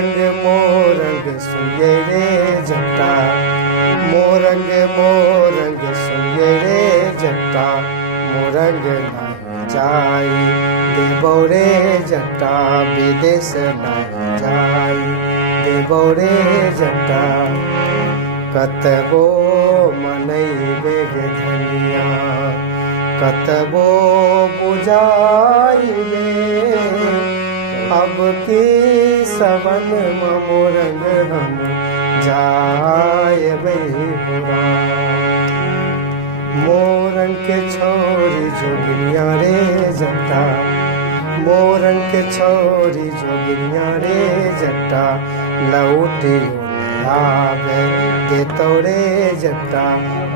मोरंग मोरंग सुनिए रे जट्टा, मोरंग मोरंग सुनिए रे जट्टा, मोरंग नहीं जाई देबो रे जट्टा, विदेश नहीं जाई देबो रे जट्टा। कतबो मनैबे गे धनिया, कतबो बुझाइले, अब की सबन मोरंग हम जायबे बुरा। मोरंग के छोरी जोगिनिया रे जट्टा, मोरंग के छोरी जोगिनिया रे जट्टा, लौटियो आवे देतो रे जट्टा,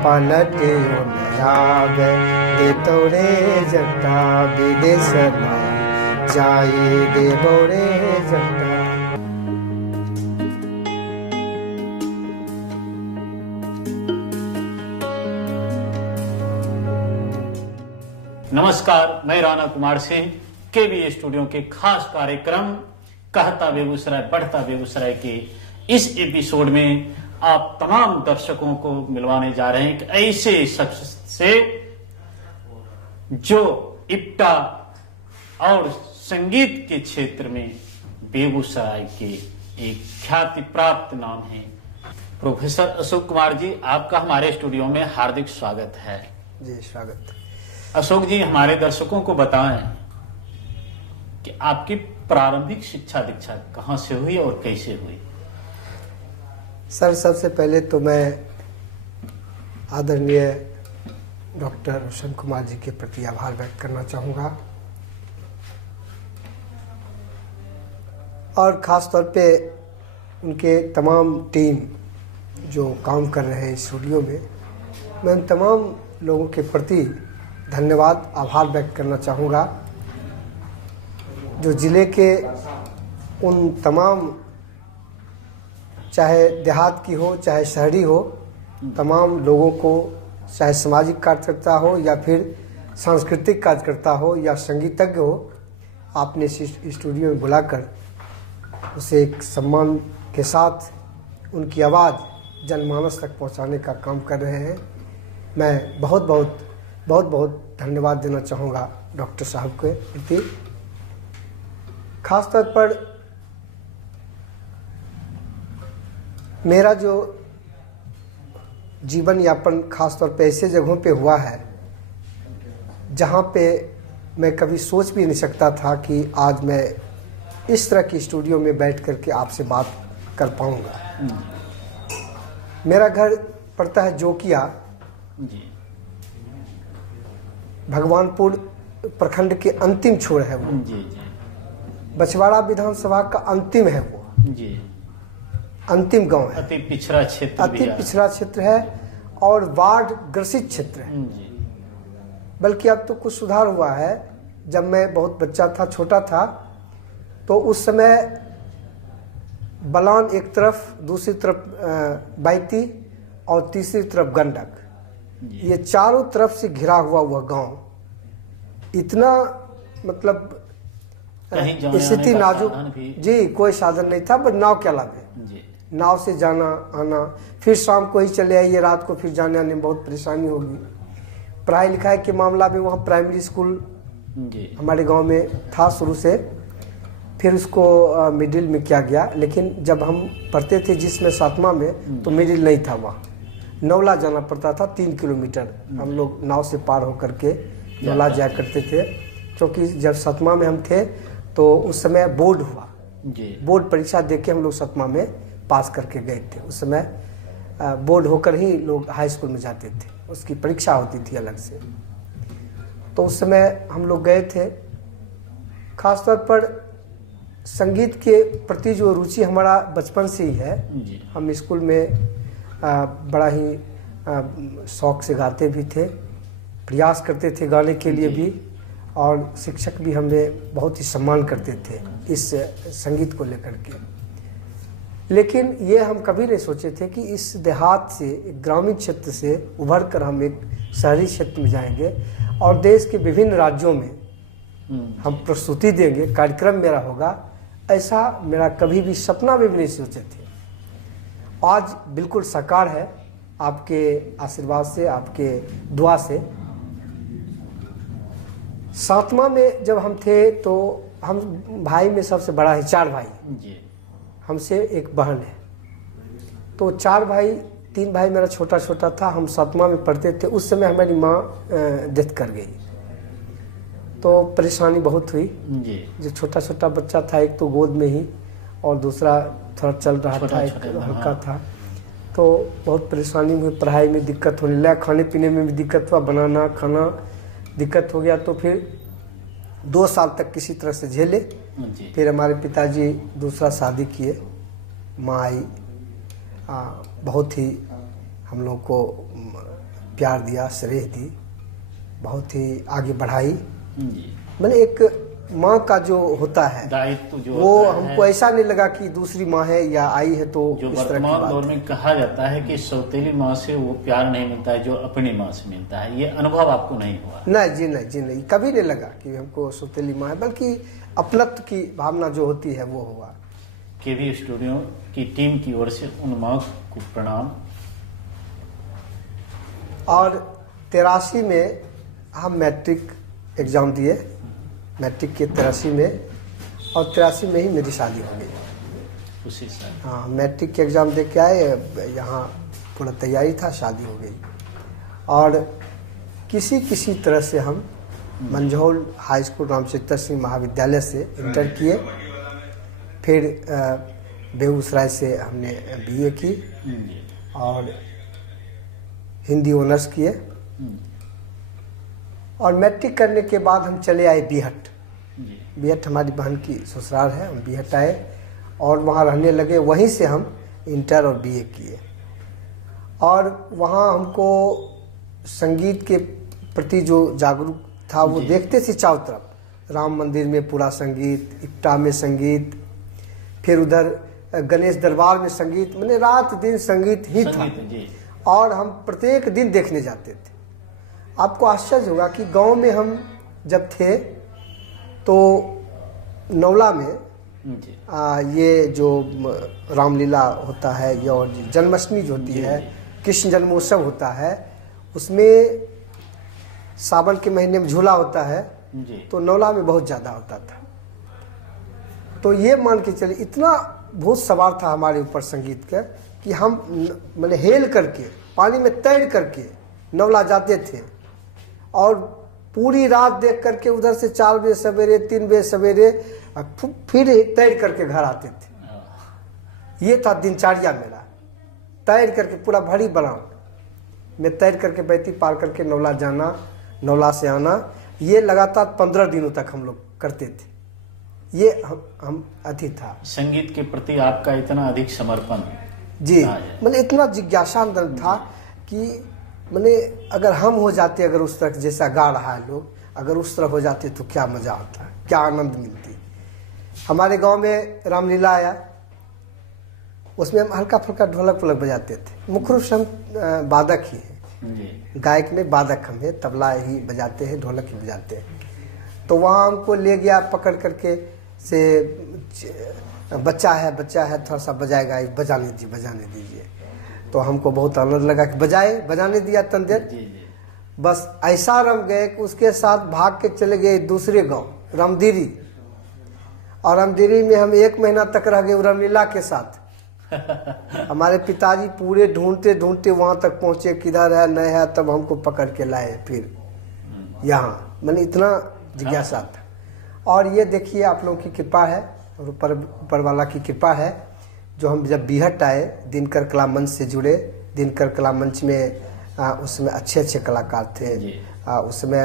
पलटियो आवे देतो रे जट्टा, विदेश नहीं जाई देबो रे जट्टा। नमस्कार, मैं राणा कुमार सिंह केवी स्टूडियो के खास कार्यक्रम कहता बेगूसराय बढ़ता बेगूसराय के इस एपिसोड में आप तमाम दर्शकों को मिलवाने जा रहे हैं कि ऐसे शख्स से जो इप्टा और संगीत के क्षेत्र में बेगूसराय के एक ख्याति प्राप्त नाम है। प्रोफेसर अशोक कुमार जी, आपका हमारे स्टूडियो में हार्दिक स्वागत है। जी स्वागत। अशोक जी, हमारे दर्शकों को बताएं कि आपकी प्रारंभिक शिक्षा दीक्षा कहाँ से हुई और कैसे हुई। सर, सबसे पहले तो मैं आदरणीय डॉक्टर रोशन कुमार जी के प्रति आभार व्यक्त करना चाहूँगा, और ख़ास तौर पे उनके तमाम टीम जो काम कर रहे हैं स्टूडियो में, मैं उन तमाम लोगों के प्रति धन्यवाद आभार व्यक्त करना चाहूँगा जो ज़िले के उन तमाम, चाहे देहात की हो चाहे शहरी हो, तमाम लोगों को, चाहे सामाजिक कार्यकर्ता हो या फिर सांस्कृतिक कार्यकर्ता हो या संगीतज्ञ हो, आपने स्टूडियो में बुलाकर उसे एक सम्मान के साथ उनकी आवाज़ जनमानस तक पहुंचाने का काम कर रहे हैं। मैं बहुत बहुत धन्यवाद देना चाहूँगा डॉक्टर साहब के प्रति। खास तौर पर मेरा जो जीवन यापन खास तौर पे ऐसे जगहों पे हुआ है जहाँ पे मैं कभी सोच भी नहीं सकता था कि आज मैं इस तरह की स्टूडियो में बैठ कर के आपसे बात कर पाऊँगा। मेरा घर पड़ता है जोकिया, भगवानपुर प्रखंड के अंतिम छोर है वो, बछवाड़ा विधानसभा का अंतिम है वो, अंतिम गांव है, अति पिछड़ा क्षेत्र है और वार्ड ग्रसित क्षेत्र है। बल्कि अब तो कुछ सुधार हुआ है। जब मैं बहुत बच्चा था, छोटा था, तो उस समय बलान एक तरफ, दूसरी तरफ बैती और तीसरी तरफ गंडक, ये चारों तरफ से घिरा हुआ गांव। इतना मतलब स्थिति नाजुक, जी कोई साधन नहीं था, बस नाव के अलावा नाव से जाना आना, फिर शाम को ही चले आइए, रात को फिर जाने आने में बहुत परेशानी होगी। पढ़ाई लिखाई के मामला में वहाँ प्राइमरी स्कूल हमारे गांव में था शुरू से, फिर उसको मिडिल में किया गया। लेकिन जब हम पढ़ते थे जिसमें 7वां में, तो मिडिल नहीं था, वहाँ नौला जाना पड़ता था 3 किलोमीटर। हम लोग नाव से पार होकर के नौला जाया करते थे, क्योंकि जब 7वां में हम थे तो उस समय बोर्ड हुआ, बोर्ड परीक्षा दे के हम लोग 7वां में पास करके गए थे। उस समय बोर्ड होकर ही लोग हाई स्कूल में जाते थे, उसकी परीक्षा होती थी अलग से। तो उस समय हम लोग गए थे। खासतौर पर संगीत के प्रति जो रुचि हमारा बचपन से ही है, हम स्कूल में बड़ा ही शौक से गाते भी थे, प्रयास करते थे गाने के लिए भी, और शिक्षक भी हमें बहुत ही सम्मान करते थे इस संगीत को लेकर के। लेकिन ये हम कभी नहीं सोचे थे कि इस देहात से, एक ग्रामीण क्षेत्र से उभर कर हम एक शहरी क्षेत्र में जाएंगे और देश के विभिन्न राज्यों में हम प्रस्तुति देंगे, कार्यक्रम मेरा होगा ऐसा मेरा कभी भी सपना में भी नहीं सोचे थे। आज बिल्कुल साकार है आपके आशीर्वाद से, आपके दुआ से। 7वां में जब हम थे तो हम भाई में सबसे बड़ा है, 4 भाई जी। हमसे एक बहन है, तो 4 भाई, 3 भाई मेरा छोटा छोटा था। हम 7वां में पढ़ते थे, उस समय हमारी माँ डेथ कर गई, तो परेशानी बहुत हुई जी। जो छोटा छोटा बच्चा था, एक तो गोद में ही और दूसरा थोड़ा चल रहा था, एक हल्का था, तो बहुत परेशानी हुई। पढ़ाई में दिक्कत होने लगा, खाने पीने में भी दिक्कत हुआ, बनाना खाना दिक्कत हो गया। तो फिर 2 साल तक किसी तरह से झेले। जी। फिर हमारे पिताजी दूसरा शादी किए, माँ आई, बहुत ही हम लोग को प्यार दिया, स्नेह दी, बहुत ही आगे बढ़ाई। जी। मैंने एक माँ का जो होता है दायित्व जो वो होता है, हमको ऐसा नहीं लगा कि दूसरी माँ है या आई है तो जो इस तरह की वर्तमान बात दौर है। में कहा जाता है कि सौतेली माँ से वो प्यार नहीं मिलता है जो अपनी माँ से मिलता है, ये अनुभव आपको नहीं हुआ? नहीं जी, नहीं जी, नहीं, कभी नहीं लगा कि हमको सौतेली माँ है, बल्कि अपनत्व की भावना जो होती है वो हुआ। केवी स्टूडियो की टीम की ओर से उन माँ को प्रणाम। और 83 में हम मैट्रिक एग्ज़ाम दिए, मैट्रिक के 83 में, और 83 में ही मेरी शादी हो गई। उसी साल। हाँ, मैट्रिक के एग्ज़ाम दे के आए, यहाँ पूरा तैयारी था, शादी हो गई। और किसी तरह से हम मंझौल हाई स्कूल रामचरित्र सिंह महाविद्यालय से इंटर किए, फिर बेगूसराय से हमने BA की जी। और हिंदी ऑनर्स किए। और मैट्रिक करने के बाद हम चले आए बीहट। जी। बीहट हमारी बहन की ससुराल है, हम बीहट आए और वहाँ रहने लगे। वहीं से हम इंटर और BA किए, और वहाँ हमको संगीत के प्रति जो जागरूक था वो जी। देखते थे चारों तरफ। राम मंदिर में पूरा संगीत, इप्टा में संगीत, फिर उधर गणेश दरबार में संगीत, मैंने रात दिन संगीत ही था। जी। और हम प्रत्येक दिन देखने जाते थे। आपको आश्चर्य होगा कि गांव में हम जब थे तो नौला में जी। ये जो रामलीला होता है, ये और जन्माष्टमी जो होती है, कृष्ण जन्मोत्सव होता है, उसमें सावन के महीने में झूला होता है, जी। तो नौला में बहुत ज़्यादा होता था। तो ये मान के चले इतना भूत सवार था हमारे ऊपर संगीत का कि हम मैंने हेल करके, पानी में तैर करके नौला जाते थे, और पूरी रात देख करके उधर से 4 बजे सवेरे, 3 बजे सवेरे फिर तैर करके घर आते थे। ये था दिनचर्या मेरा, तैर करके पूरा भरी बनाऊं मैं तैर करके बैती पार करके नौला जाना, नौला से आना। ये लगातार 15 दिनों तक हम लोग करते थे। ये हम अति था। संगीत के प्रति आपका इतना अधिक समर्पण जी, मैंने इतना जिज्ञासा अंदर था कि मैंने अगर हम हो जाते, अगर उस तरह जैसा गा रहा है लोग, अगर उस तरह हो जाते तो क्या मजा आता, क्या आनंद मिलती। हमारे गांव में रामलीला आया, उसमें हम हल्का फुल्का ढोलक वोलक बजाते थे। मुख्य रूप से हम वादक ही हैं, गायक में वादक हम हैं, तबला ही बजाते हैं, ढोलक ही बजाते हैं। तो वहाँ हमको ले गया पकड़ करके से, बच्चा है थोड़ा सा बजाएगा, बजाने दीजिए। तो हमको बहुत आनंद लगा कि बजाने दिया तन देर। बस ऐसा रम गए कि उसके साथ भाग के चले गए दूसरे गांव रामदिरी, और रामदिरी में हम 1 महीना तक रह गए रामलीला के साथ। हमारे पिताजी पूरे ढूंढते वहां तक पहुंचे, किधर है नहीं है, तब हमको पकड़ के लाए फिर यहाँ। मैंने इतना जिज्ञासा था। और ये देखिए आप लोगों की कृपा है, और ऊपर वाला की कृपा है, जो हम जब बीहट आए, दिनकर कला मंच से जुड़े। दिनकर कला मंच में उसमें अच्छे कलाकार थे, उसमें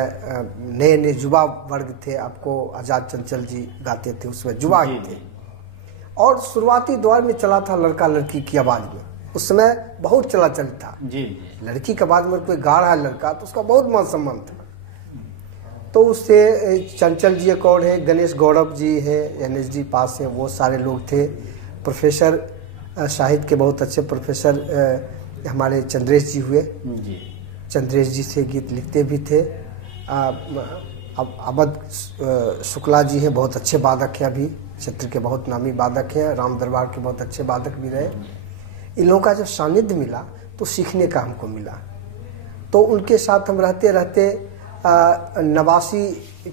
नए युवा वर्ग थे। आपको आज़ाद चंचल जी गाते थे, उसमें युवा थे। और शुरुआती दौर में चला था लड़का लड़की की आवाज़ में, उस समय बहुत चलाचल था। लड़की की आवाज़ में कोई गा रहा है लड़का, तो उसका बहुत मान सम्मान था। तो उससे चंचल जी एक और है, गणेश गौरव जी है, NSD पास है, वो सारे लोग थे। प्रोफेसर साहित्य के बहुत अच्छे प्रोफेसर हमारे चंद्रेश जी हुए। चंद्रेश जी से गीत लिखते भी थे। अब अवध शुक्ला जी हैं, बहुत अच्छे वादक हैं, अभी क्षेत्र के बहुत नामी वादक हैं, राम दरबार के बहुत अच्छे वादक भी रहे। इन लोगों का जब सानिध्य मिला तो सीखने का हमको मिला। तो उनके साथ हम रहते रहते 89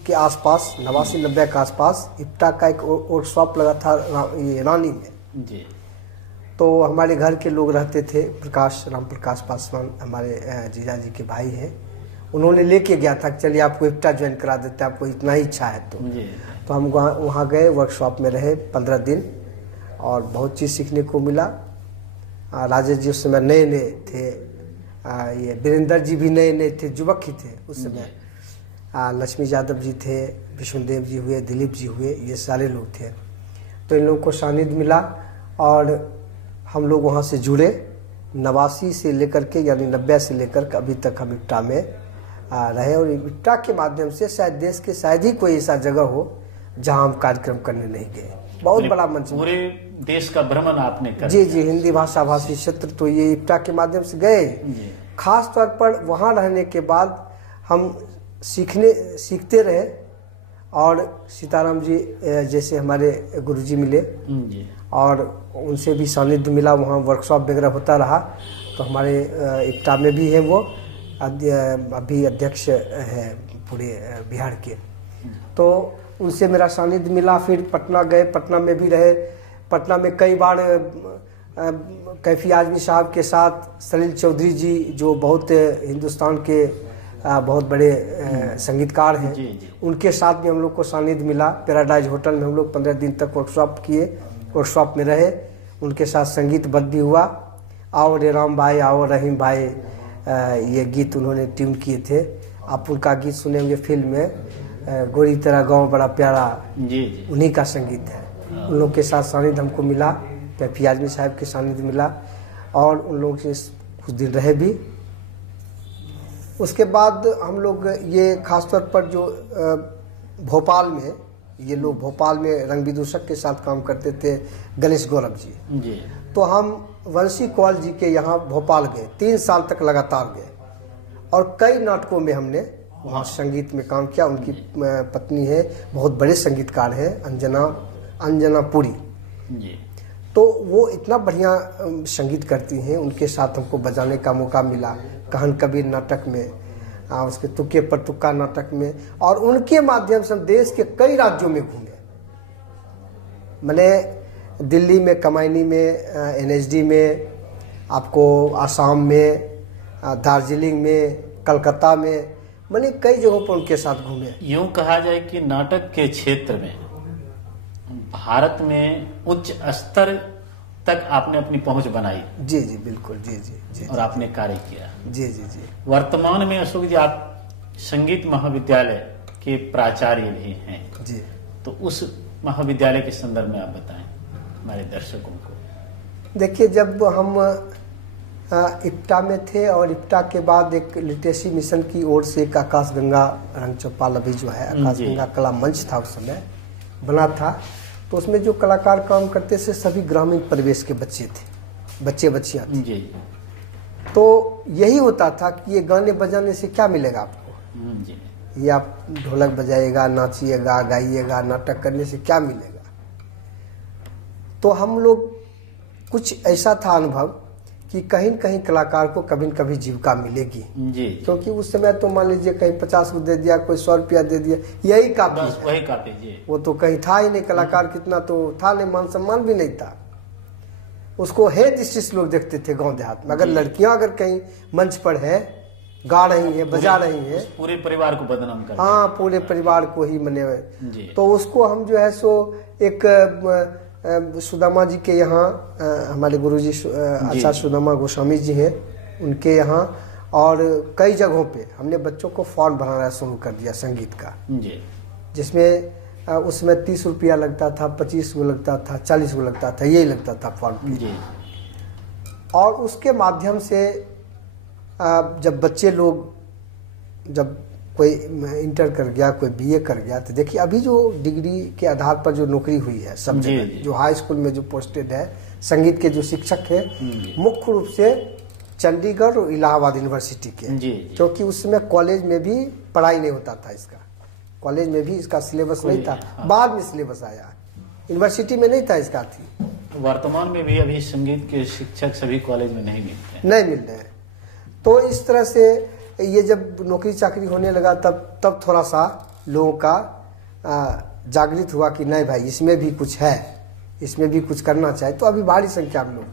के आसपास, 89-90 के आसपास इप्टा का एक वर्कशॉप लगा था ये रानी में जी। तो हमारे घर के लोग रहते थे, राम प्रकाश पासवान हमारे जीजा जी के भाई हैं, उन्होंने लेके गया था कि चलिए आपको इप्टा ज्वाइन करा देते हैं, आपको इतना ही इच्छा है तो हम वहाँ गए, वर्कशॉप में रहे 15 दिन और बहुत चीज़ सीखने को मिला। राजेश जी उस समय नए नए थे, ये वीरेंद्र जी भी नए नए थे, युवक ही थे उस समय। लक्ष्मी यादव जी थे, विष्णुदेव जी हुए, दिलीप जी हुए, ये सारे लोग थे। तो इन लोगों को सानिध्य मिला और हम लोग वहाँ से जुड़े। 89 से लेकर के यानी 90 से लेकर के अभी तक हम इप्टा में रहे और इप्टा के माध्यम से शायद देश के शायद ही कोई ऐसा जगह हो जहाँ हम कार्यक्रम करने नहीं गए। बहुत बड़ा मंच, पूरे देश का भ्रमण आपने कर जी जी, हिंदी भाषा भाषी क्षेत्र तो ये इप्टा के माध्यम से गए। खास तौर पर वहाँ रहने के बाद हम सीखते रहे और सीताराम जी जैसे हमारे गुरुजी मिले और उनसे भी सानिध्य मिला, वहाँ वर्कशॉप वगैरह होता रहा। तो हमारे इप्टा में भी है वो अभी अध्यक्ष है पूरे बिहार के, तो उनसे मेरा सानिध्य मिला। फिर पटना गए, पटना में भी रहे। पटना में कई बार कैफी आजमी साहब के साथ सलील चौधरी जी जो बहुत हिंदुस्तान के बहुत बड़े संगीतकार हैं, उनके साथ भी हम लोग को सानिध्य मिला। पैराडाइज होटल में हम लोग 15 दिन तक वर्कशॉप किए, वर्कशॉप में रहे, उनके साथ संगीतबद्ध भी हुआ। आओ रे राम भाई, आओ रहीम भाई, ये गीत उन्होंने ट्यून किए थे। आप उनका गीत सुने होंगे फिल्म में, गोरी तेरा गाँव बड़ा प्यारा, उन्हीं का संगीत है। उन लोग के साथ सानिध्य हमको मिला, कैफी आजमी साहब के सानिध्य मिला और उन लोगों से कुछ दिन रहे भी। उसके बाद हम लोग ये खासतौर पर जो भोपाल में, ये लोग भोपाल में रंग विदूषक के साथ काम करते थे, गणेश गौरव जी। तो हम वंशी कौल जी के यहाँ भोपाल गए, 3 साल तक लगातार गए और कई नाटकों में हमने वहाँ संगीत में काम किया। उनकी पत्नी है, बहुत बड़े संगीतकार हैं, अंजना पुरी। तो वो इतना बढ़िया संगीत करती हैं, उनके साथ हमको बजाने का मौका मिला कहन कबीर नाटक में, उसके तुक्के पर तुक्का नाटक में। और उनके माध्यम से हम देश के कई राज्यों में घूमे। मैंने दिल्ली में, कमायनी में, NSD में, आपको आसाम में, दार्जिलिंग में, कलकत्ता में, मैंने कई जगहों पर उनके साथ घूमे। यूं कहा जाए कि नाटक के क्षेत्र में भारत में उच्च स्तर तक आपने अपनी पहुंच बनाई। जी जी बिल्कुल, जी जी जी, और आपने कार्य किया। जी जी जी। वर्तमान में अशोक जी आप संगीत महाविद्यालय के प्राचार्य भी हैं जी। तो उस महाविद्यालय के संदर्भ में आप बताएं हमारे दर्शकों को। देखिए, जब हम इप्टा में थे और इप्टा के बाद एक लिटरेसी मिशन की ओर से एक आकाशगंगा रंगचौपाल अभी जो है आकाशगंगा कला मंच था, उस समय बना था। तो उसमें जो कलाकार काम करते थे सभी ग्रामीण परिवेश के बच्चे थे, बच्चे बच्चियाँ थी। तो यही होता था कि ये गाने बजाने से क्या मिलेगा आपको, ये आप ढोलक बजाइएगा, नाचिएगा, गाइएगा, नाटक करने से क्या मिलेगा। तो हम लोग कुछ ऐसा था अनुभव कि कहीं न कहीं कलाकार को कभी न कभी जीविका मिलेगी जी। क्योंकि उस समय तो मान लीजिए कहीं 50 को दे दिया, कोई 100 रुपया दे दिया, यही काफी, वही काफी जी। वो तो कहीं था ही नहीं, कलाकार कितना तो था नहीं, मान सम्मान भी नहीं था। उसको है दृष्टि से लोग देखते थे गांव देहात में। अगर लड़कियां अगर कहीं मंच पर है, गा रही हैं, बजा रही हैं, पूरे परिवार को बदनाम कर, हाँ पूरे परिवार को ही मने। तो उसको हम जो है सो एक सुदामा जी के यहाँ, हमारे गुरुजी आचार्य सुदामा गोस्वामी जी हैं, उनके यहाँ और कई जगहों पे हमने बच्चों को फॉर्म बनाना शुरू कर दिया संगीत का, जिसमें उसमें 30 रुपया लगता था, 25 को लगता था, 40 को लगता था, यही लगता था फॉर्म पे। और उसके माध्यम से जब बच्चे लोग, जब कोई इंटर कर गया, कोई BA कर गया, तो देखिए अभी जो डिग्री के आधार पर जो नौकरी हुई है सब जगह, जो हाई स्कूल में जो पोस्टेड है संगीत के जो शिक्षक है, मुख्य रूप से चंडीगढ़ और इलाहाबाद यूनिवर्सिटी के, क्योंकि उस समय कॉलेज में भी पढ़ाई नहीं होता था इसका, कॉलेज में भी इसका सिलेबस नहीं था, बाद में सिलेबस आया। यूनिवर्सिटी में नहीं था इसका थी। वर्तमान में भी अभी संगीत के शिक्षक सभी कॉलेज में नहीं मिलते हैं। नहीं मिल रहे हैं। तो इस तरह से ये जब नौकरी चाकरी होने लगा तब थोड़ा सा लोगों का जागृत हुआ कि नहीं भाई इसमें भी कुछ है, इसमें भी कुछ करना चाहिए। तो अभी भारी संख्या में लोग,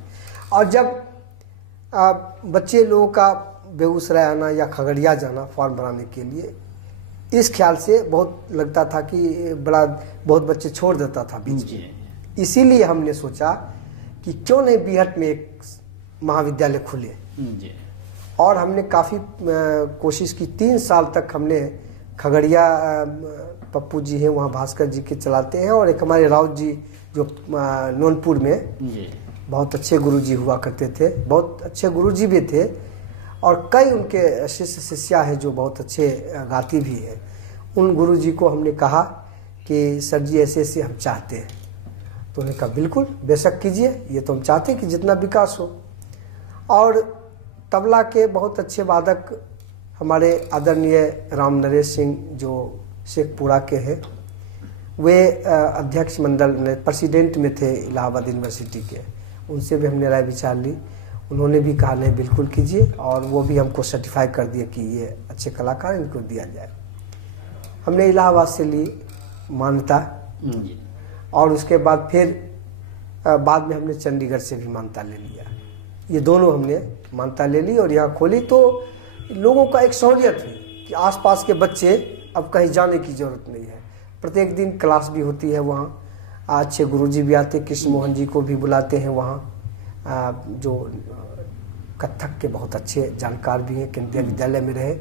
और जब बच्चे लोगों का बेगूसराय आना या खगड़िया जाना फॉर्म भराने के लिए, इस ख्याल से बहुत लगता था कि बहुत बच्चे छोड़ देता था बीच में। इसीलिए हमने सोचा कि क्यों नहीं बीहट में एक महाविद्यालय खुले। और हमने काफ़ी कोशिश की, 3 साल तक हमने खगड़िया, पप्पू जी हैं वहाँ भास्कर जी के चलाते हैं, और एक हमारे राउत जी जो नौनपुर में बहुत अच्छे गुरुजी हुआ करते थे, बहुत अच्छे गुरुजी भी थे, और कई उनके शिष्य शिष्या हैं जो बहुत अच्छे गाती भी हैं। उन गुरुजी को हमने कहा कि सर जी ऐसे ऐसे हम चाहते हैं। तो उन्होंने कहा बिल्कुल बेशक कीजिए, ये तो हम चाहते हैं कि जितना विकास हो। और तबला के बहुत अच्छे वादक हमारे आदरणीय राम नरेश सिंह जो शेखपुरा के हैं, वे अध्यक्ष मंडल में प्रेसिडेंट में थे इलाहाबाद यूनिवर्सिटी के, उनसे भी हमने राय विचार ली। उन्होंने भी कहा नहीं बिल्कुल कीजिए, और वो भी हमको सर्टिफाई कर दिए कि ये अच्छे कलाकार, इनको दिया जाए। हमने इलाहाबाद से ली मान्यता, और उसके बाद फिर बाद में हमने चंडीगढ़ से भी मान्यता ले लिया। ये दोनों हमने मान्यता ले ली और यहाँ खोली। तो लोगों का एक सहूलियत हुई कि आसपास के बच्चे अब कहीं जाने की ज़रूरत नहीं है। प्रत्येक दिन क्लास भी होती है वहाँ, अच्छे गुरुजी भी आते, कृष्ण मोहन जी को भी बुलाते हैं वहाँ, जो कथक के बहुत अच्छे जानकार भी हैं, केंद्रीय विद्यालय में रहे।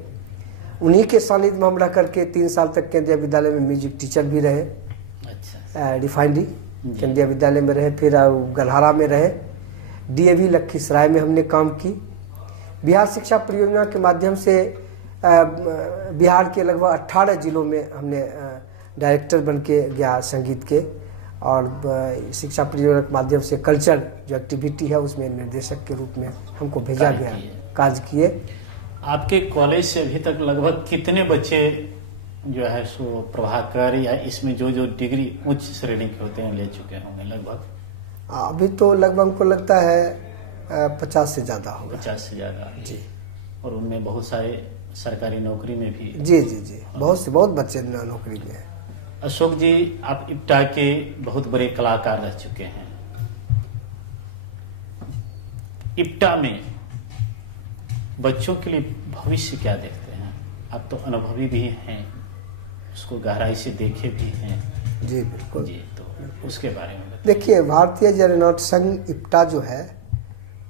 उन्हीं के सानिध्य में हम रह करके 3 साल तक केंद्रीय विद्यालय में म्यूजिक टीचर भी रहे। रिफाइनरी केंद्रीय विद्यालय में रहे, फिर गल्हारा में रहे, डीएवी लखीसराय में हमने काम की। बिहार शिक्षा परियोजना के माध्यम से बिहार के लगभग 18 जिलों में हमने डायरेक्टर बन के गया संगीत के, और शिक्षा परियोजना के माध्यम से कल्चर जो एक्टिविटी है उसमें निर्देशक के रूप में हमको भेजा गया, कार्य किए। आपके कॉलेज से अभी तक लगभग कितने बच्चे जो है सो प्रभाकर या इसमें जो डिग्री उच्च श्रेणी के होते हैं ले चुके होंगे लगभग? अभी तो लगभग हमको लगता है 50 से ज़्यादा होगा। 50 से ज़्यादा जी। और उनमें बहुत सारे सरकारी नौकरी में भी। जी जी जी, बहुत बच्चे नौकरी में हैं। अशोक जी, आप इप्टा के बहुत बड़े कलाकार रह चुके हैं। इप्टा में बच्चों के लिए भविष्य क्या देखते हैं? आप तो अनुभवी भी हैं, उसको गहराई से देखे भी हैं। जी बिल्कुल जी। तो उसके बारे में देखिए, भारतीय जननाट्य संघ इप्टा जो है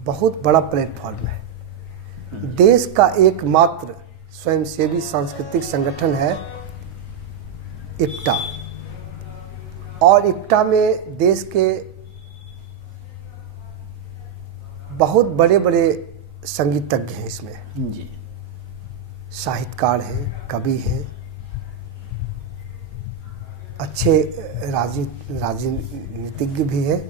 बहुत बड़ा प्लेटफॉर्म है। देश का एकमात्र स्वयंसेवी सांस्कृतिक संगठन है इप्टा, और इप्टा में देश के बहुत बड़े बड़े संगीतज्ञ हैं। इसमें जी साहित्यकार हैं, कवि हैं, अच्छे राजनीतिज्ञ भी हैं।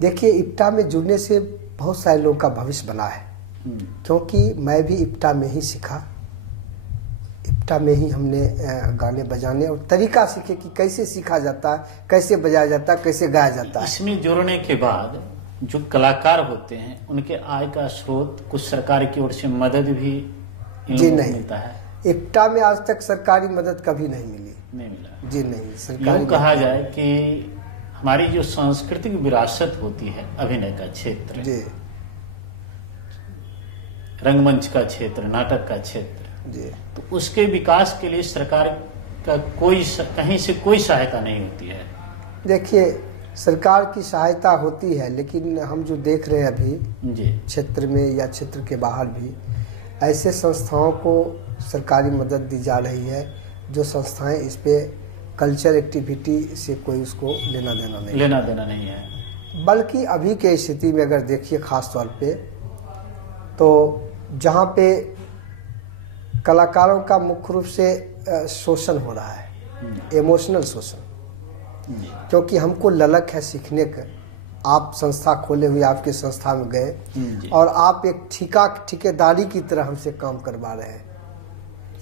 देखिए, इप्टा में जुड़ने से बहुत सारे लोगों का भविष्य बना है, क्योंकि मैं भी इप्टा में ही सीखा। इप्टा में ही हमने गाने बजाने और तरीका सीखे कि कैसे सीखा जाता है, कैसे बजाया जाता है, कैसे गाया जाता है। इसमें जुड़ने के बाद जो कलाकार होते हैं उनके आय का स्रोत कुछ सरकार की ओर से मदद भी जी नहीं मिलता है? इप्टा में आज तक सरकारी मदद कभी नहीं मिली। नहीं मिला जी नहीं। सरकारी कहा जाए कि हमारी जो सांस्कृतिक विरासत होती है, अभिनय का क्षेत्र जी, रंगमंच का क्षेत्र, नाटक का क्षेत्र जी, तो उसके विकास के लिए सरकार का कहीं से कोई सहायता नहीं होती है। देखिए, सरकार की सहायता होती है, लेकिन हम जो देख रहे हैं अभी जी क्षेत्र में या क्षेत्र के बाहर भी ऐसे संस्थाओं को सरकारी मदद दी जा रही है जो संस्थाएं इस पे कल्चर एक्टिविटी से कोई उसको लेना देना नहीं है। बल्कि अभी के स्थिति में अगर देखिए खास तौर पे, तो जहाँ पे कलाकारों का मुख्य रूप से शोषण हो रहा है, इमोशनल शोषण, क्योंकि हमको ललक है सीखने का। आप संस्था खोले हुए आपके संस्था में गए और आप एक ठेकेदारी की तरह हमसे काम करवा रहे हैं।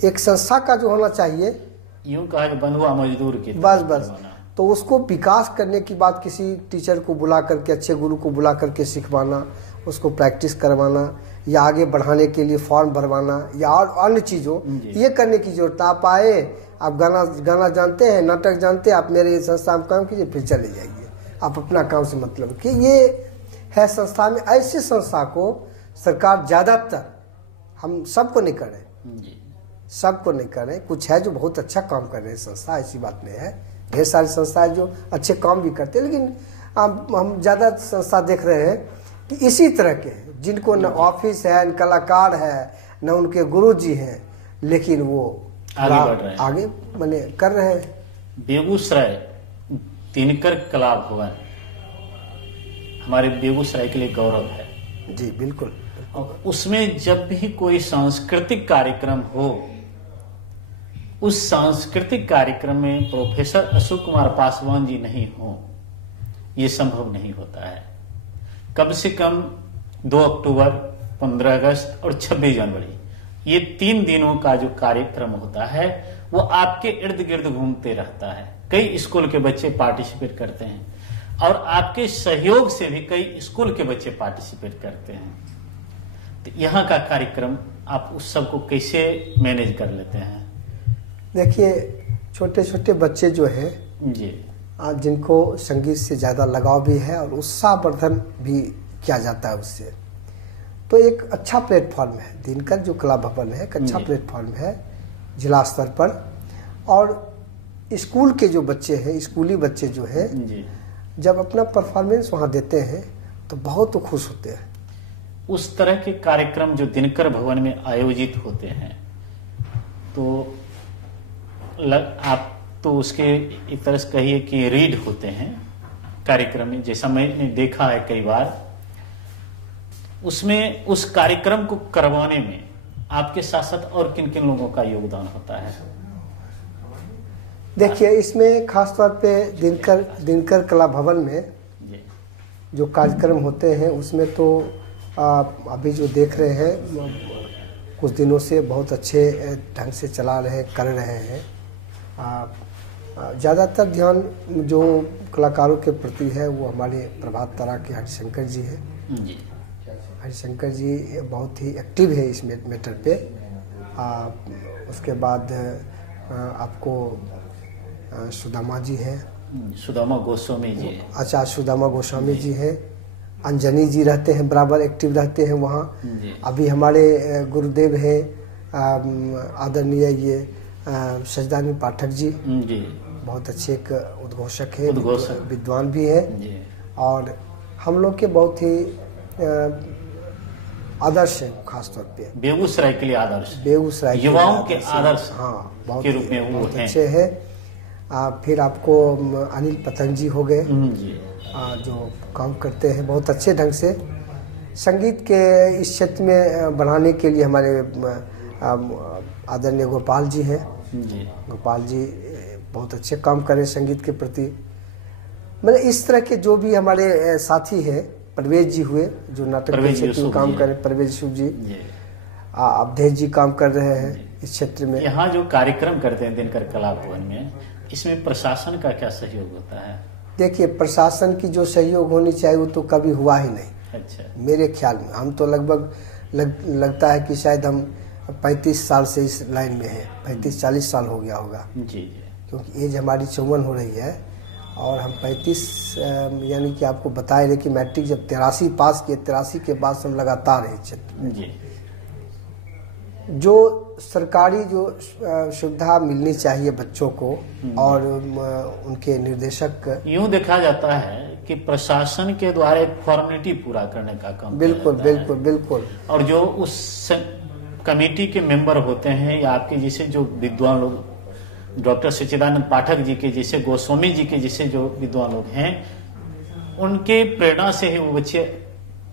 एक संस्था का जो होना चाहिए, यूं कहा कि बंधुआ मजदूर की बस तो उसको विकास करने की बात किसी टीचर को बुला करके, अच्छे गुरु को बुला करके सिखवाना, उसको प्रैक्टिस करवाना या आगे बढ़ाने के लिए फॉर्म भरवाना या और अन्य चीज़ों, ये करने की जरूरत। आप आए, आप गाना जानते हैं, नाटक जानते हैं, आप मेरे संस्था में काम कीजिए, फिर चले जाइए, आप अपना काम से मतलब कि ये है संस्था में। ऐसी संस्था को सरकार ज़्यादातर, हम सबको नहीं कर रहे, सबको नहीं कर रहे, कुछ है जो बहुत अच्छा काम कर रहे हैं संस्था, ऐसी बात नहीं है, ढेर सारी संस्थाएं जो अच्छे काम भी करते हैं, लेकिन हम ज़्यादा संस्था देख रहे हैं कि इसी तरह के हैं जिनको न ऑफिस है, न कलाकार है, न उनके गुरुजी हैं, लेकिन वो आगे बढ़ रहे हैं, आगे माने कर रहे हैं। बेगूसराय दिनकर कला भवन हमारे बेगूसराय के लिए गौरव है जी, बिल्कुल। और उसमें जब भी कोई सांस्कृतिक कार्यक्रम हो, उस सांस्कृतिक कार्यक्रम में प्रोफेसर अशोक कुमार पासवान जी नहीं हो, ये संभव नहीं होता है। कम से कम 2 अक्टूबर, 15 अगस्त और 26 जनवरी, ये 3 दिनों का जो कार्यक्रम होता है वो आपके इर्द गिर्द घूमते रहता है। कई स्कूल के बच्चे पार्टिसिपेट करते हैं और आपके सहयोग से भी कई स्कूल के बच्चे पार्टिसिपेट करते हैं। तो यहाँ का कार्यक्रम आप उस सब को कैसे मैनेज कर लेते हैं? देखिए, छोटे छोटे बच्चे जो हैं जी, आज जिनको संगीत से ज़्यादा लगाव भी है और उत्साहवर्धन भी किया जाता है उससे, तो एक अच्छा प्लेटफॉर्म है दिनकर जो कला भवन है, एक अच्छा प्लेटफॉर्म है जिला स्तर पर। और स्कूल के जो बच्चे हैं, स्कूली बच्चे जो हैं, जब अपना परफॉर्मेंस वहाँ देते हैं तो बहुत खुश होते हैं। उस तरह के कार्यक्रम जो दिनकर भवन में आयोजित होते हैं, तो आप तो उसके एक तरह से कहिए कि रीड होते हैं कार्यक्रम में, जैसा मैंने देखा है कई बार। उसमें उस कार्यक्रम को करवाने में आपके साथ साथ और किन किन लोगों का योगदान होता है? देखिए, इसमें खास तौर पे दिनकर कला भवन में जो कार्यक्रम होते हैं उसमें तो अभी जो देख रहे हैं कुछ दिनों से बहुत अच्छे ढंग से चला रहे, कर रहे हैं। ज़्यादातर ध्यान जो कलाकारों के प्रति है वो हमारे प्रभात तारा के हरिशंकर जी हैं। हरिशंकर जी बहुत ही एक्टिव है इस मैटर पे। उसके बाद आपको सुदामा जी हैं, सुदामा गोस्वामी जी, अच्छा सुदामा गोस्वामी जी हैं। अंजनी जी रहते हैं, बराबर एक्टिव रहते हैं वहाँ। अभी हमारे गुरुदेव हैं आदरणीय ये सजदानी पाठक जी, बहुत अच्छे एक उद्घोषक है, विद्वान भी है। और हम लोग के बहुत ही आदर्श है, खास तौर पे बेगूसराय के लिए आदर्श, बेगूसराय युवाओं के आदर्श, हाँ, बहुत के रूप में वो बहुत अच्छे हैं। फिर आपको अनिल पतंग जी हो गए, जो काम करते हैं बहुत अच्छे ढंग से संगीत के इस क्षेत्र में बढ़ाने के लिए। हमारे आदरणीय गोपाल जी हैं, गोपाल जी बहुत अच्छे काम करें संगीत के प्रति। मतलब इस तरह के जो भी हमारे साथी हैं, परवेज जी हुए जो नाटक के क्षेत्र में काम करें, परवेज यूसुफ जी, अवधेश जी काम कर रहे हैं इस क्षेत्र में। यहाँ जो कार्यक्रम करते हैं दिनकर कला भवन में, इसमें प्रशासन का क्या सहयोग होता है? देखिए, प्रशासन की जो सहयोग होनी चाहिए वो तो कभी हुआ ही नहीं। अच्छा, मेरे ख्याल में हम तो लगभग लगता है कि शायद हम 35 साल से इस लाइन में हैं, 35-40 साल हो गया होगा जी, क्योंकि एज हमारी 54 हो रही है और हम 35 यानी कि आपको बताए रहे कि मैट्रिक जब 83 पास किए, 83 के बाद हम लगातार हैं क्षेत्र में। जी, जो सरकारी जो सुविधा मिलनी चाहिए बच्चों को और उनके निर्देशक, यूं देखा जाता है कि प्रशासन के द्वारा एक फॉर्मेलिटी पूरा करने का काम बिल्कुल बिल्कुल बिल्कुल। और जो उस कमेटी के मेंबर होते हैं या आपके जैसे जो विद्वान लोग, डॉक्टर सच्चिदानंद पाठक जी के जैसे, गोस्वामी जी के जैसे जो विद्वान लोग हैं, उनके प्रेरणा से ही वो बच्चे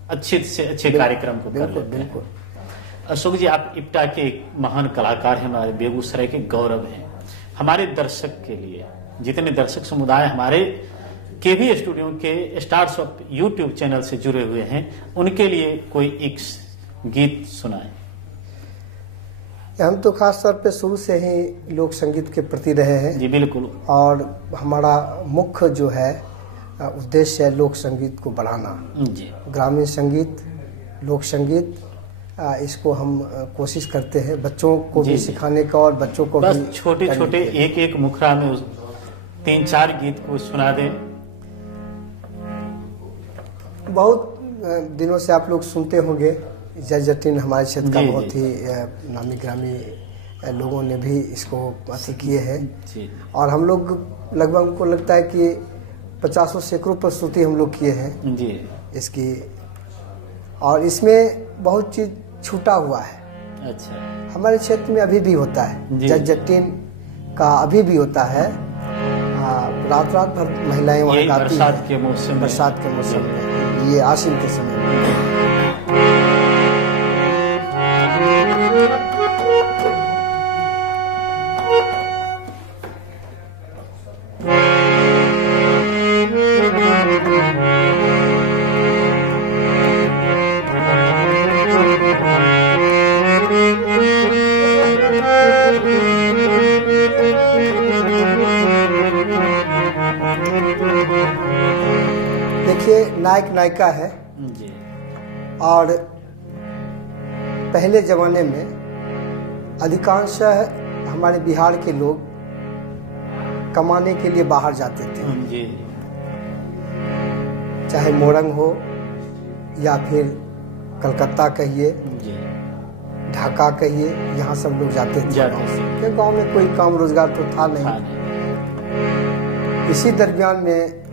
अच्छे से अच्छे कार्यक्रम को कर लेते हैं। अशोक जी, आप इप्टा के एक महान कलाकार हैं, हमारे बेगूसराय के गौरव हैं। हमारे दर्शक के लिए, जितने दर्शक समुदाय हमारे केवी स्टूडियो के स्टार्स ऑफ यूट्यूब चैनल से जुड़े हुए हैं, उनके लिए कोई एक गीत सुनाए। हम तो खास तौर पे शुरू से ही लोक संगीत के प्रति रहे हैं जी बिल्कुल। और हमारा मुख्य जो है उद्देश्य है लोक संगीत को बढ़ाना। जी ग्रामीण संगीत, लोक संगीत, इसको हम कोशिश करते हैं बच्चों को भी सिखाने का और बच्चों को बस भी छोटे छोटे एक एक मुखड़ा में 3-4 गीत को सुना दें। बहुत दिनों से आप लोग सुनते होंगे, जय जटिन हमारे क्षेत्र का जी, बहुत जी। ही नामी ग्रामी लोगों ने भी इसको अति किए हैं जी और हम लोग लगभग हमको लगता है कि 50 सैकड़ों प्रस्तुति हम लोग किए हैं जी। इसकी, और इसमें बहुत चीज छूटा हुआ है। अच्छा। हमारे क्षेत्र में अभी भी होता है, जी। जय जटिन का अभी भी होता है। रात रात भर महिलाएं वहाँ यही गाती बरसात हैं के मौसम में। बरसात के मौसम में, ये आश्विन के समय में। देखिए, नायक नायिका है जी और पहले जमाने में अधिकांश हमारे बिहार के लोग कमाने के लिए बाहर जाते थे, जी चाहे मोरंग हो या फिर कलकत्ता कहिए, जी। ढाका कहिए, यहाँ सब लोग जाते थे। जाते थे। क्योंकि गांव में कोई काम रोजगार तो था नहीं। हाँ जी। इसी दरमियान में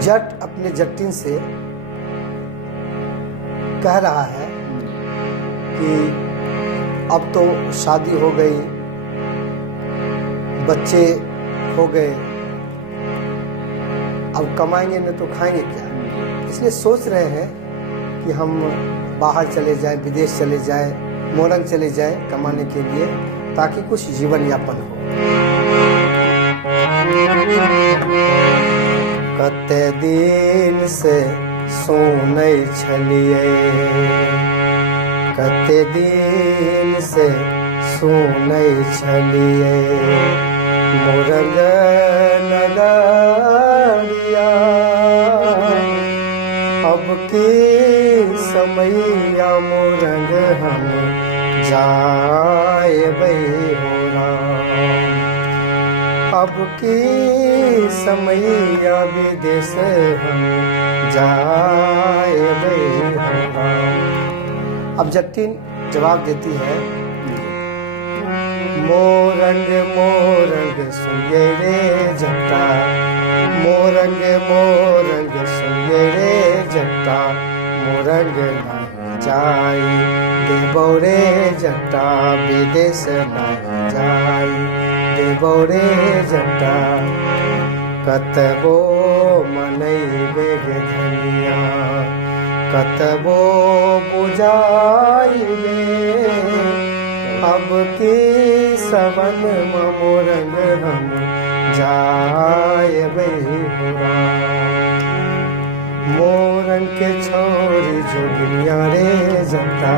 जट अपने जटिन से कह रहा है कि अब तो शादी हो गई, बच्चे हो गए, अब कमाएंगे न तो खाएंगे क्या, इसलिए सोच रहे हैं कि हम बाहर चले जाएं, विदेश चले जाएं, मोरंग चले जाएं कमाने के लिए, ताकि कुछ जीवन यापन हो। कते दिन से सुनै छलिए, कते दिन से सुनै छलिए, मोरंग नगरिया, अब की समैया मोरंग हम जाएबै हो राम, अब की समैया विदेश हम जाएबै हो राम। अब जटिन जवाब देती है, मोरंग मोरंग सुनिए रे जट्टा, मोरंग मोरंग सुनिए रे जट्टा, मोरंग नहीं जाई देबौ रे जट्टा, विदेश नहीं जाई देबौ रे जट्टा, कतबो मनैबे गे धनिया, कतबो बुझाइबे, अब की सबन मोरंग हम जाएबै हो राम। मोरंग के छोरी जोगिनिया रे जट्टा,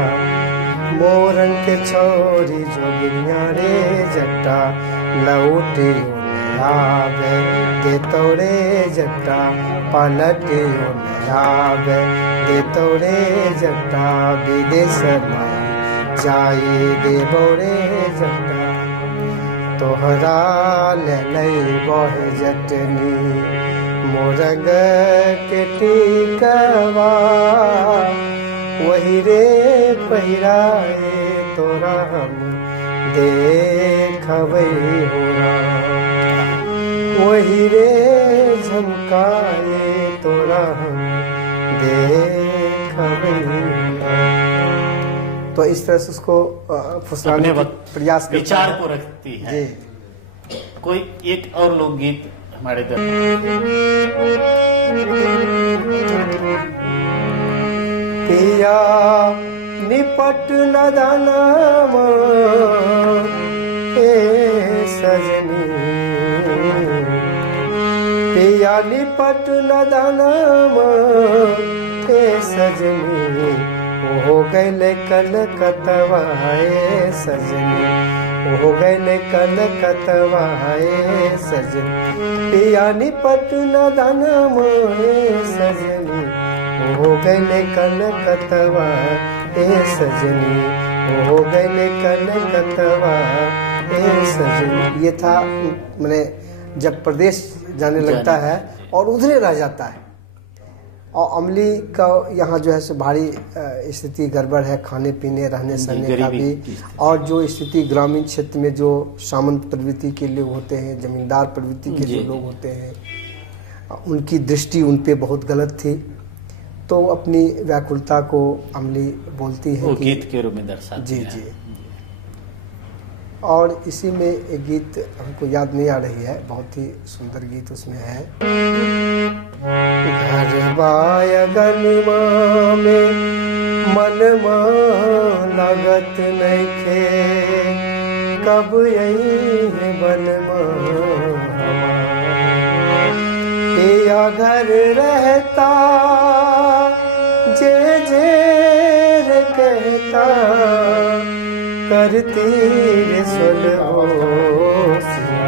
मोरंग के छोरी जोगिनिया रे जट्टा, लौटियो आवे देतौ रे जट्टा, पलटियो आवे देतौ रे जट्टा, विदेश में जाई देबौ रे जट्टा, तोहरा लैबौ जटनी मोरंग के टिकवा, वही रे पहिराए तोरा हम देखबै हो राम, वही रे झमकाए तोरा हम देखबै हो राम। तो इस तरह से उसको फुसलाने का प्रयास करता विचार है। को रखती है। जी। कोई एक और लोकगीत हमारे दर पिया निपट न दानामा ए सजनी, पिया निपट न दानामा ए सजनी, हो गए कलकतवाए सजनी, हो गए कलकतवाए सजनी, पिया निपत न धन मोए सजनी, हो गए कलकतवाए सजनी, हो गए कलकतवाए सजनी। ये था मैंने जब प्रदेश जाने लगता है और उधरे रह जाता है। और अमली का यहाँ जो है सो भारी स्थिति गड़बड़ है, खाने पीने रहने सहने का भी। और जो स्थिति ग्रामीण क्षेत्र में जो सामंत प्रवृत्ति के लोग होते हैं, जमींदार प्रवृत्ति के जो लोग होते हैं, उनकी दृष्टि उन पे बहुत गलत थी। तो अपनी व्याकुलता को अमली बोलती है कि गीत के रूप में दर्शाती है। जी। और इसी में एक गीत हमको याद नहीं आ रही है, बहुत ही सुंदर गीत उसमें है। घर बायगनमा में मनमा लगत नइखे, कब यही है बनमा, या घर रहता जे जे कहता, करती रे सुलहो सिया।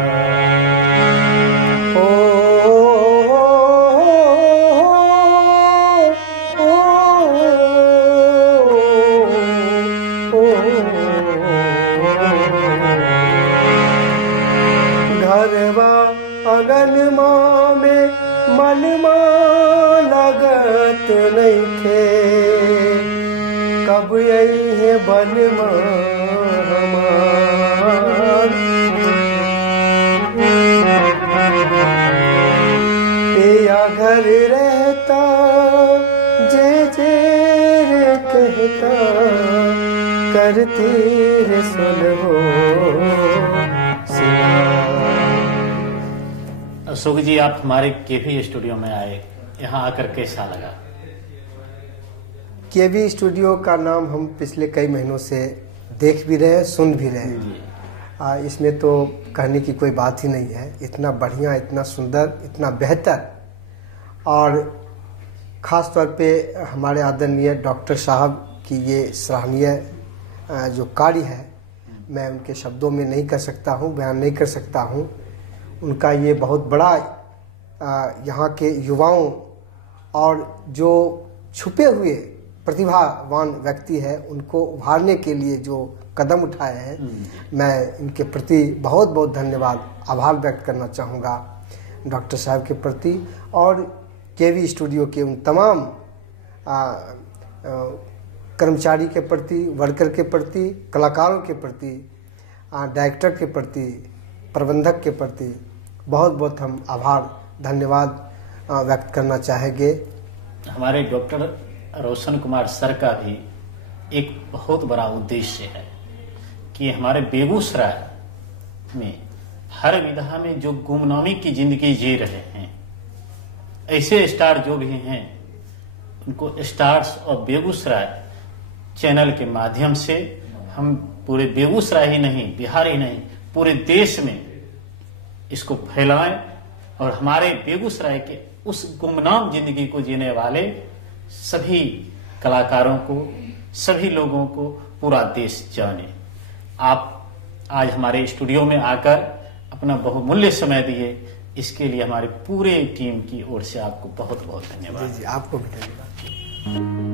घरवा अगनमा में मनमा लगत नइखे, कब यही है बनमा हमार, पिया घर रहता जे जे कहता, करती रे सुलहो सिया। अशोक जी, आप हमारे केवी स्टूडियो में आए, यहाँ आकर कैसा लगा? केवी स्टूडियो का नाम हम पिछले कई महीनों से देख भी रहे हैं, सुन भी रहे हैं। इसमें तो कहने की कोई बात ही नहीं है। इतना बढ़िया, इतना सुंदर, इतना बेहतर, और ख़ास तौर पे हमारे आदरणीय डॉक्टर साहब की ये सराहनीय जो कार्य है, मैं उनके शब्दों में नहीं कर सकता हूँ, बयान नहीं कर सकता हूँ। उनका ये बहुत बड़ा यहाँ के युवाओं और जो छुपे हुए प्रतिभावान व्यक्ति है, उनको उभारने के लिए जो कदम उठाए हैं, मैं इनके प्रति बहुत बहुत धन्यवाद, आभार व्यक्त करना चाहूँगा डॉक्टर साहब के प्रति, और केवी स्टूडियो के उन तमाम कर्मचारी के प्रति, वर्कर के प्रति, कलाकारों के प्रति, डायरेक्टर के प्रति, प्रबंधक के प्रति बहुत बहुत हम आभार धन्यवाद व्यक्त करना चाहेंगे। हमारे डॉक्टर रोशन कुमार सर का भी एक बहुत बड़ा उद्देश्य है कि हमारे बेगूसराय में हर विधा में जो गुमनामी की जिंदगी जी रहे हैं, ऐसे स्टार जो भी हैं, उनको स्टार्स और बेगूसराय चैनल के माध्यम से हम पूरे बेगूसराय ही नहीं, बिहार ही नहीं, पूरे देश में इसको फैलाएं और हमारे बेगूसराय के उस गुमनाम जिंदगी को जीने वाले सभी कलाकारों को, सभी लोगों को पूरा देश जाने। आप आज हमारे स्टूडियो में आकर अपना बहुमूल्य समय दिए, इसके लिए हमारे पूरे टीम की ओर से आपको बहुत बहुत धन्यवाद। जी, आपको भी धन्यवाद।